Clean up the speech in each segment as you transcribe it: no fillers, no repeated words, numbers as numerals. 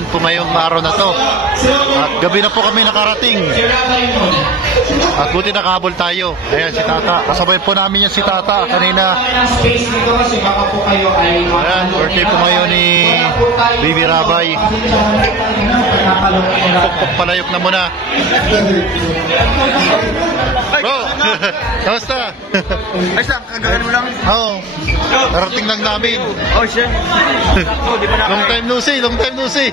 natin po ngayong araw na to. At gabi na po kami nakarating. At buti nakahabol tayo. Ayan si Tata. Kasabay po namin yan si Tata kanina. Ayan, birthday po ngayon ni Baby Rabay. Palayok na muna. Bro, kamusta? Ayos lang, kagagano mo lang. Oo, narating lang namin. Oh, shit. Long time no see, long time no see.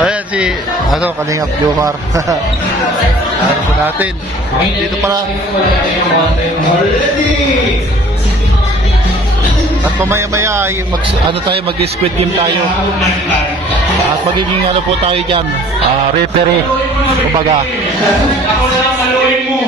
Ayan si, Kalingap Jomar. Ayan po natin. Dito pala. At mamaya-maya mag-squid game tayo. At magiging po tayo dyan, referee, kumbaga. Ako na lang maluin mo.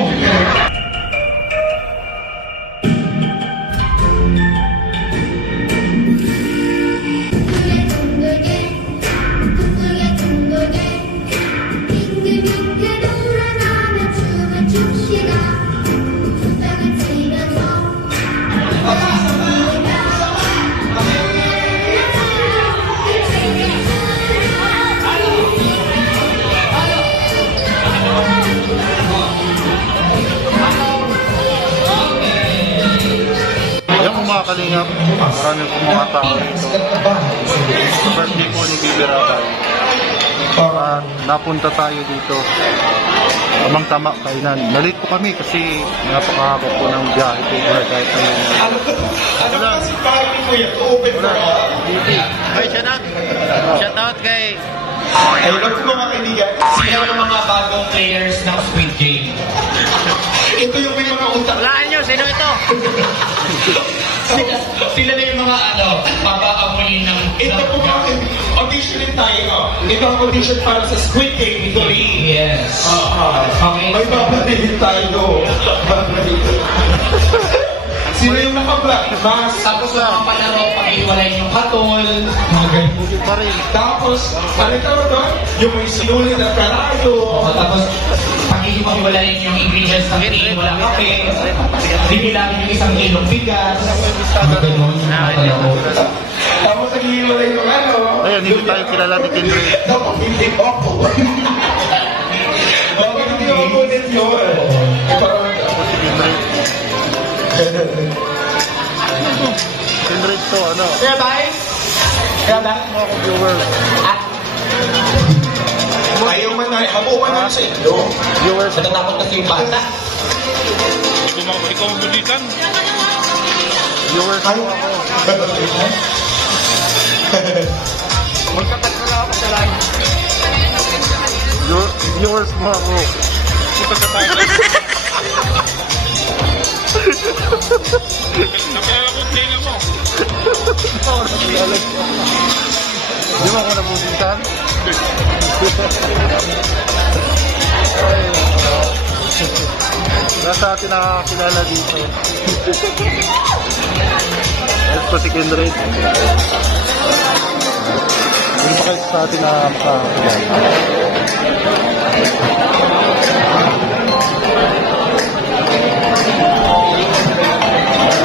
Kalingap, marami pong mga tao dito. Birthday po ni Baby Rabay. Napunta tayo dito. Tamang-tama kainan. Nalit po kami kasi napakahaba po ng biyahe po. Kahit wala. Ay, shout out kay... Ay, wag ko mga kaibigan. Sino ang mga bagong players ng Squid Game? Ito yung may mga utak. Walaan nyo, sino ito? Sila na yung mga papaamunin ng... Ito po mga auditionin tayo. Ito ang audition para sa Squid Game, Italy. Yes. Okay. May babalihin tayo. Sino yung naka-black mask? Tapos sa mga palaro, pag-iwalay yung katol, mga ganyan. Tapos, ano tawag doon? Yung may sinulit na karado. Tapos, pag-iwalay yung ingredients ng tea, wala kape, bigilangin yung isang kilong bigas, mga ganun, mga palaro. Tapos, nag-iwalay yung ano. Ayan, hindi tayo kilala ni Kendrick. Tapos, hindi ako. Bakit hindi ako ulit yun? Ako si Kendrick. Kendrick to, ano? Kaya ba? Kaya ba? Mga viewers. Ayaw man na, mabuwan na sa inyo. Viewers. Natatakot kasi yung bata. Ikaw mabulitan? Viewers po ako. Magkakat na lang ako sa live. Viewers mo ako. Punta sa tayo. Nakilala ko play mo. Di ba ako nabubutan? Nasa atin nakakilala dito. Ito po si Kendrick. Hindi pa kayo sa atin na makakilala.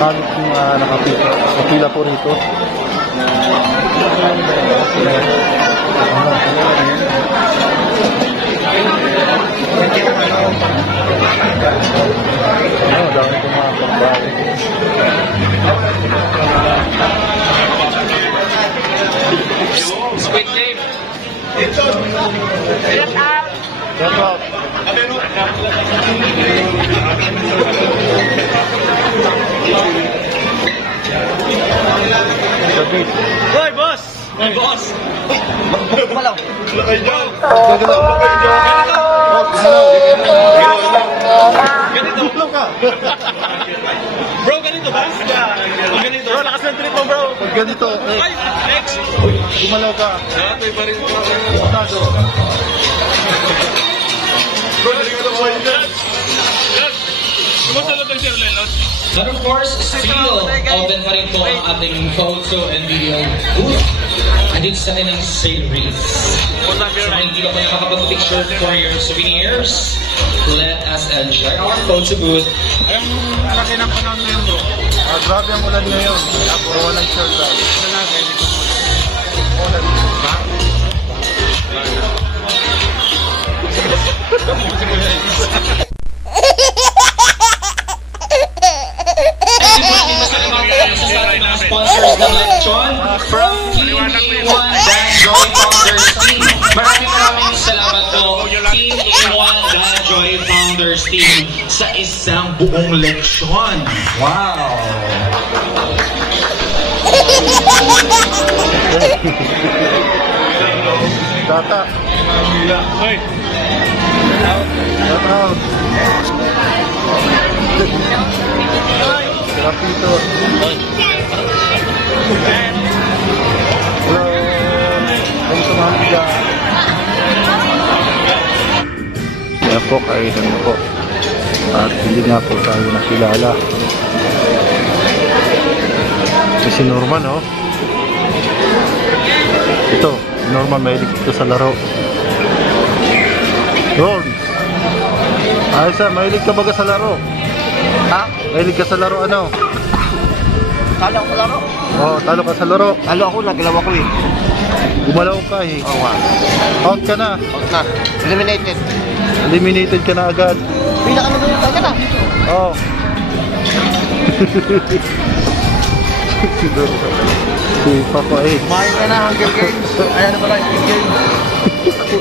Halos yung nakapila po rito. Dami po mga pagbahay. Squid Game. Get out! Get out! Hoy, boss! Hoy, boss! Kumalaw. Lakay dyan! Gagalaw! Ganito! Bro, ganito ba? Ganito. Bro, lakas ng trip mo, bro. Pag ganito, Ay, next! gumalaw ka. Ito pa rin. Nado. Bro, hindi ko na buhay dyan! Kumusta lang tayo, Sir Lennon? And of course, still open pa rin po ang ating photo and video booth. Andito sa kanilang series. So kung hindi ka pa nakakapag-picture for your souvenirs, let us enjoy our photo booth. Ang laki ng panahon na yun, bro. Grabe ang ulan ngayon. Puro walang shirt. Sponsors ng lechon from Team A1 Dan Joy Founders Team. Maraming salamat po Team A1 Dan Joy Founders Team sa isang buong lechon. Wow! Tata. Hoy. Shout out. Rapito. Hello. Kamu sa mga mga. Kaya po, kainan na po. At hindi nga po tayo nakilala. Si Norman, oh. Ito, Norman, mahilig ito sa laro. Norm. Ayos ah, mahilig ka baga sa laro? Ha? Mahilig ka sa laro, ano? Talo ako laro. Oo, talo ka sa laro. Talo ako, nagalaw ako eh. Gumalaw ka eh. Oo nga. Out ka na. Out na. Eliminated. Eliminated ka na agad. Pinaka-eliminated agad ah. Oo. Si Papa eh. Kumain ka na, Hunger Games. Ayan na pala, Squid Games.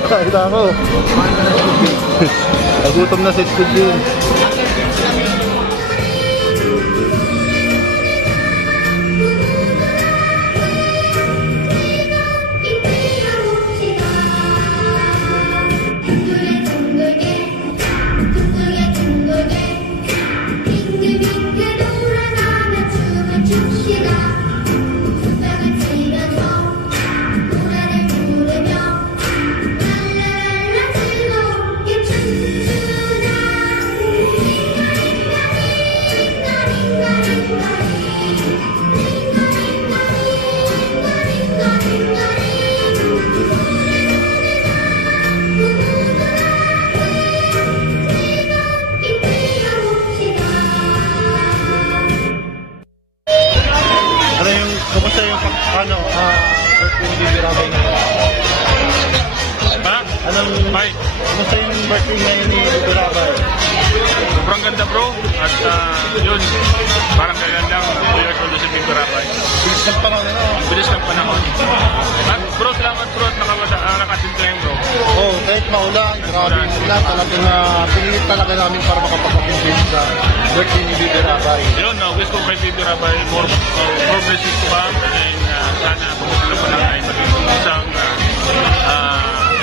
Kain na ako. Kumain ka na, Squid Games. Nagutom na si Squid Games. Ano yung, kumusta yung, birthday ni Bibi Rabay ngayon? Ha? Anong, Bye. kumusta yung birthday ngayon ni Bibi Rabay? Sobrang ganda bro. At yun, parang kailan lang 2 years old si Big Rapay. Bilis ng panahon, ano? Ang bilis ng panahon. At bro, salamat bro at nakatin tayo bro. Oo, kahit maulan, grabe yung ulan, talagang pinilit talaga namin para makapag-compete sa birthday ni Bibi Rabay. Yun, wish ko kay Big Rapay more blessings to come and sana pagkakala pa lang ay maging isang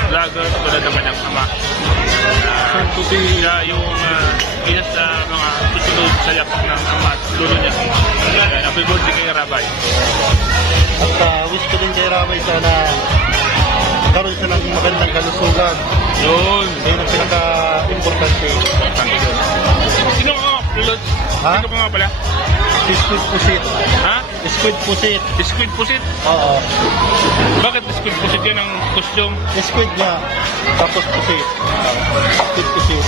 vlogger tulad ng kanyang ama. Siya yung isa sa mga susunod sa yapak ng ama at lulo niya. Happy birthday kay Rabay. At wish ko din kay Rabay sana magkaroon siya ng magandang kalusugan. Yun. Yun ang pinaka-importante. Sino ka nga? Lulod? Ha? Sino ka nga pala? Si Squid Pusit. Ha? Squid Pusit. Squid Pusit? Oo. Bakit Squid Pusit yan ang costume? Squid niya. Tapos Pusit. Squid Pusit.